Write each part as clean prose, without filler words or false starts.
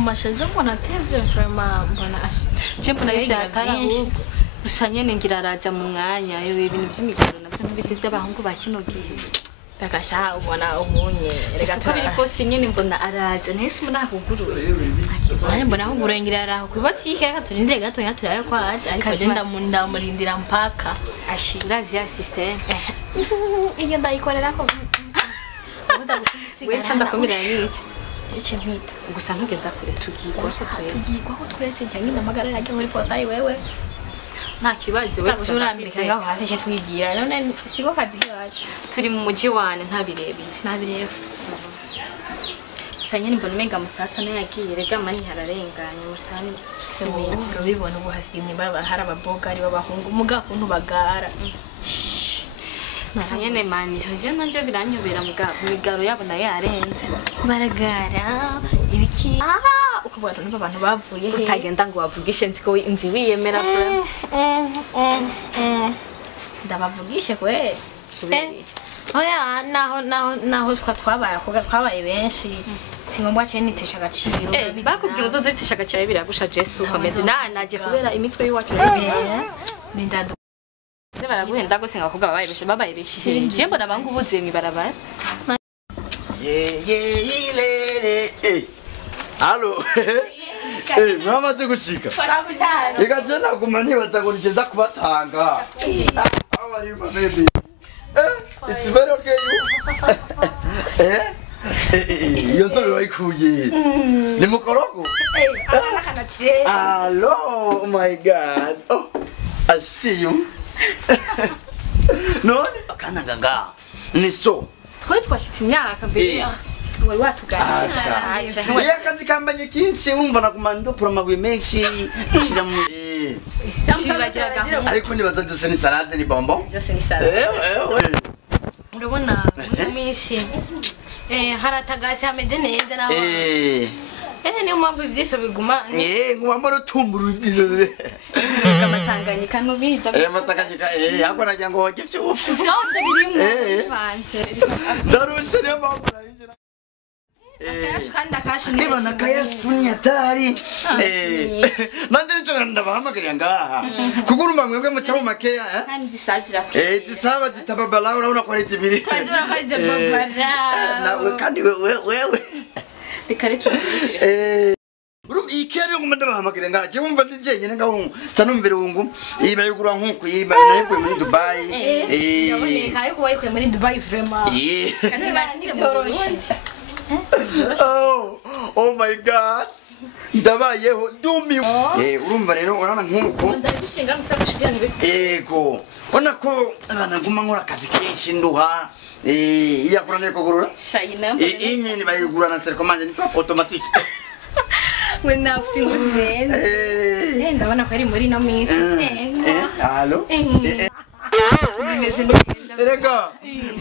amashaje mbona atevye vraiment mbona je mbona ivyatara gusa nyene ngira araja mu mwanya ibintu vy'imigaro navyo ntibizi vy'abahungu ba kino gihe Takasha ubona umunye rega twabiri kose nyene mbona araza nese mbona huguruye akivanye mbona huguruye ngira araho kwibotike reka turindire gato yaturaye ko ariko je ndamurindira mpaka ashira zya system iyo ndayikorera ko wewe chanda komira n'iki ece mpita gusa ntugenda kure tugirwa ko twese cyangwa ndamagara yake muri portail wewe nta kibazo wewe urambika ngaho hasi cyo twigira none siko kazi kacu turi mu muji wane nta birebire sanye mbona menga musasa ne yagiye rega mani hararenganye musani simetero bibona ubu hasimye baba harababoga ari babahungu muga kuntu bagara sanye ne mani je nanje biranyobera muga migaro yabona yarenze baragara ibiki ukuvuga ngo abantu bavuye he utagenda ngo wavugishe nziko inzi wiyemera bro ndabavugishe kwe oya naho twabaye benshi singombwa cyane nitesha agaciro bakubwiye uzozitesha agaciro biragusha Jesu komeze naje kubera imitwe y'uwacu n'indado baraguhenda gose ngabakobwa babaye beshi je mbona bangu buzuye mibarabara Allo. Mama tugushika. Ega je naguma nibaza ngo nigeza kubatanga. How are you my baby? It's very okay you. Yo to wayikuye. Ni mukorogo? Allo, oh my god. Oh, I see you. No, akana ganga. Ni so. Twashitse imyaka mbere. Wari watuganira ya kazi kambanye kinshi wumva nakumando promagwe menshi shira mu ariko nibaza duse ni salade ni bombo byose ni salade urabona mishi haratagase hameze neza naho niyo mpamvu ivyisho biguma ngumama rutumburu ivyo kamatanganyika nubiza matanganyika ako najya ngo hoje vyose birimo vanze darushe niyo mpamvu niba nakayasuni hatari nanje nico ndabahamagariye ngaha kuko urumva mwebwe mu cyamo makeya kandi zisazira zisaba zitababala urabona ko ari zibiri nawe kandi wewe bikare ikere ngo ndabahamagariye ngaha je wumva nije nyene ngaho tanumvire wungu ibayugura nkuko ibaye muri Dubai yaboneka yuko wayikuye muri Dubai vraiment kandi bashitse mu Burundi Oh my god. Ndabayeho dumi. Urumva rero urana nkuko. Ndabishinga musabishigirane biko. Ego. Ona ko abana guma nkora akazi kenshi nduha. Iyakura neko gurura. Shayina. Inyeni bayigura na telecommande ni automatique. When now singuzi neza. Ndabona ko ari muri no minsi. Allo. Bimeze Erega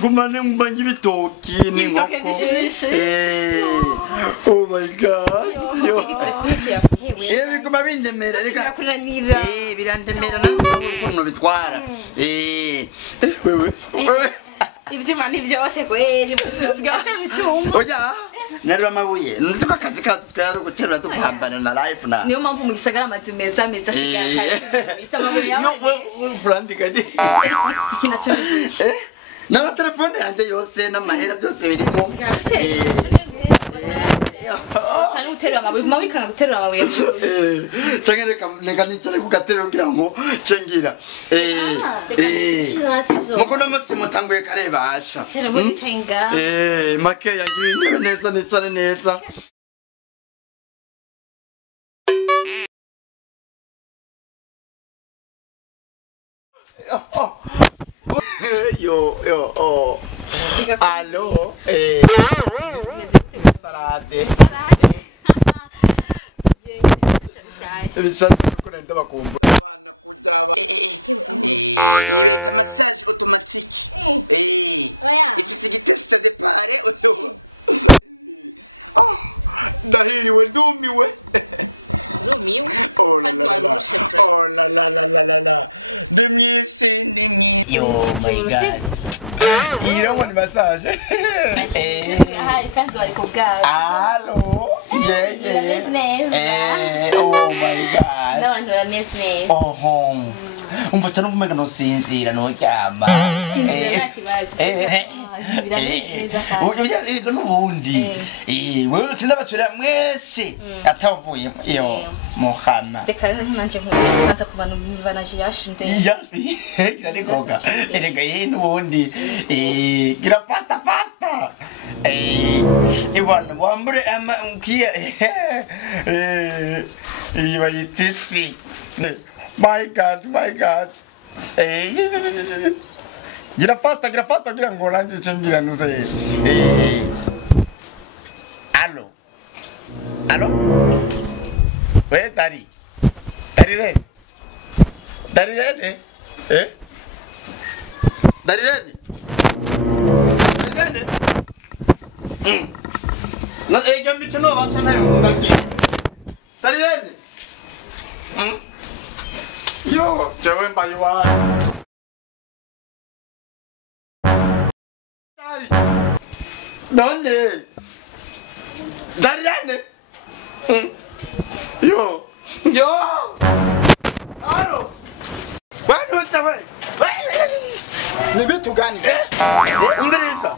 gumane mbanje bitoki ni ngoko. Oh my god. Yo. Biguma bindemera reka kuranira. Birandemera n'ukuntu bitwara. Wewe. Ivyima ni vyose kweli. Usigaye cyumba. Oya. Narura amabuye. Nuziko akazi kacu twari guterura tupambana na life na. Niyo mpamvu mu gisagara amazu meza asigaye kare. Isamabuye yawe. Yo brandi kadi. Ikinacho. Na telefone yanje yose n'amahera byose birimo. Sani uterura amabuye, guma wikanga guterura amabuye. Neka nicare kugaterura kugira ngo cengira. Mukunda mutsi mutanguye kare basha. Cyera muri cenga. Make yanjye neza nicare neza. Yo. Allo. Salate. Rishatse kurenda bakumva. Yo my god. You don't want massage. Kandi wari kubgaza. Allo. Oh my god. N'abantu baranezeza. Oh. Umva cyane uvuga no sinzira no cyama. Sinzira nakibazo. Biranezeza kandi. Uyo n'ubundi. Wewe utsinda batura mwese atavuye iyo Muhammad. Reka nanje nkubanza kubana mvanaje yashinde. Yapi. Iraregoga. Erega n'ubundi gira pasta. Iwana wambure ama mkia bayitisi. My God. Gira fasta gira ngo nanje cengira nuze. Allo. We Dari re. Dari re. Na ega mikino basana yungaki. Dari re. Yo, jewe mbayiwa. Nonde. Dari re. Yo. Alo. Wano tawe. Ni bitu gani? Umbereza.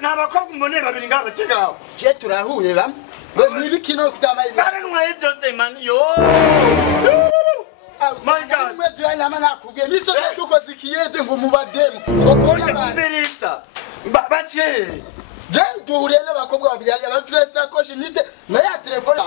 Na bakobwa mbone babiri ngaba cyegaho. Je turahuye bam. Ni bikino kudamaye. Bana nwaye byose man. Yo. My God. Mwetu yana mana kubye. Miso duko zikiyede ngo mubademu. Umbereza. Bache. Je duhure n'abakobwa babiri abafite sakoshi nite na ya telefone.